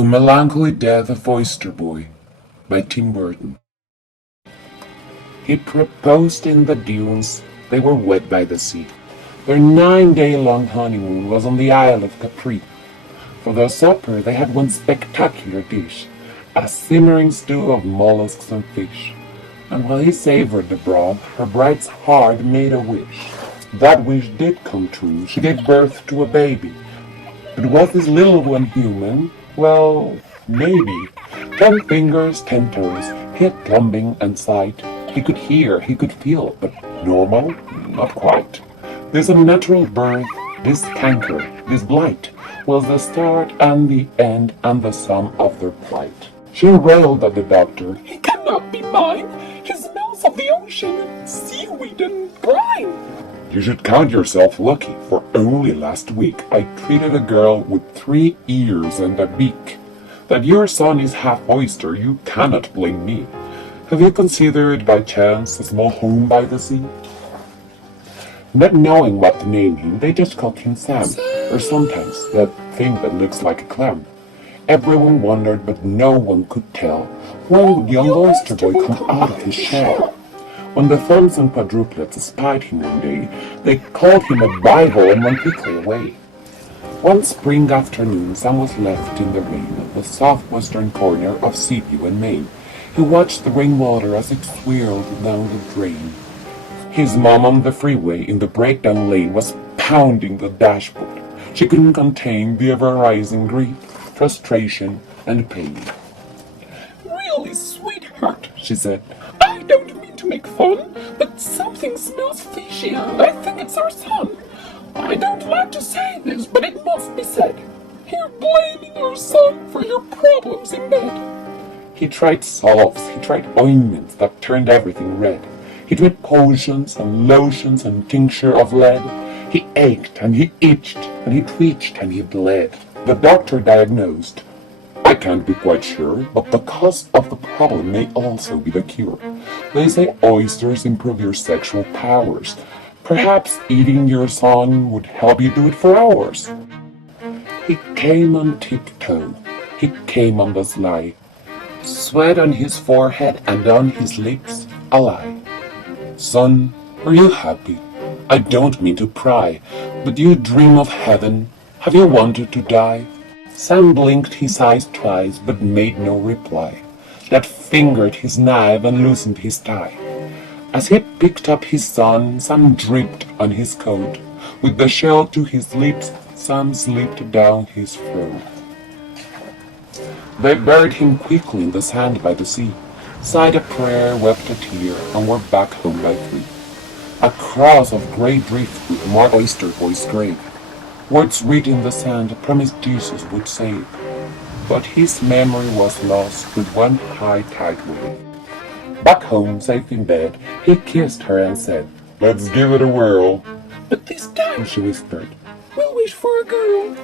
The Melancholy Death of Oyster Boy by Burton. He proposed in the dunes, they were wet by the sea. Their 9-day-long honeymoon was on the Isle of Capri. For their supper they had one spectacular dish, a simmering stew of mollusks and fish. And while he savored the broth, her bride's heart made a wish. That wish did come true, she gave birth to a baby. But was this little one human? Well, maybe. 10 fingers, 10 toes, he had plumbing and sight. He could hear, he could feel, but normal? Not quite. This unnatural birth, this canker, this blight, was the start and the end and the sum of their plight. She railed at the doctor. "He cannot be mine. He smells of the ocean, seaweed and brine." You should count yourself lucky, for only last week I treated a girl with 3 ears and a beak. That your son is half oyster, you cannot blame me. Have you considered by chance a small home by the sea? Not knowing what to name him, they just called him Sam, or sometimes that thing that looks like a clam. Everyone wondered, but no one could tell, when would young oyster boy come out of his shell? When the thumbs and quadruplets espied him one day, they called him a Bible and went quickly away. One spring afternoon, Sam was left in the rain at the southwestern corner of Seaview and Maine. He watched the rainwater as it swirled down the drain. His mom on the freeway in the breakdown lane was pounding the dashboard. She couldn't contain the ever-rising grief, frustration, and pain. "Really, sweetheart," she said, "I don't mean to make fun, but something smells fishy and I think it's our son. I don't like to say this, but it must be said. You're blaming our son for your problems in bed." He tried salves, he tried ointments that turned everything red. He tried potions and lotions and tincture of lead. He ached and he itched and he twitched and he bled. The doctor diagnosed, "I can't be quite sure, but the cause of the problem may also be the cure. They say oysters improve your sexual powers. Perhaps eating your son would help you do it for hours." He came on tiptoe, he came on the sly, sweat on his forehead and on his lips a lie. "Son, are you happy? I don't mean to pry, but do you dream of heaven? Have you wanted to die?" Sam blinked his eyes twice, but made no reply. Dad fingered his knife and loosened his tie. As he picked up his son, Sam dripped on his coat. With the shell to his lips, Sam slipped down his throat. They buried him quickly in the sand by the sea, sighed a prayer, wept a tear, and were back home by 3. A cross of grey driftwood marked Oyster Boy's grave. Words written in the sand promised Jesus would save, but his memory was lost with one high tide wave. Back home, safe in bed, he kissed her and said, "Let's give it a whirl." "But this time," she whispered, "we'll wish for a girl."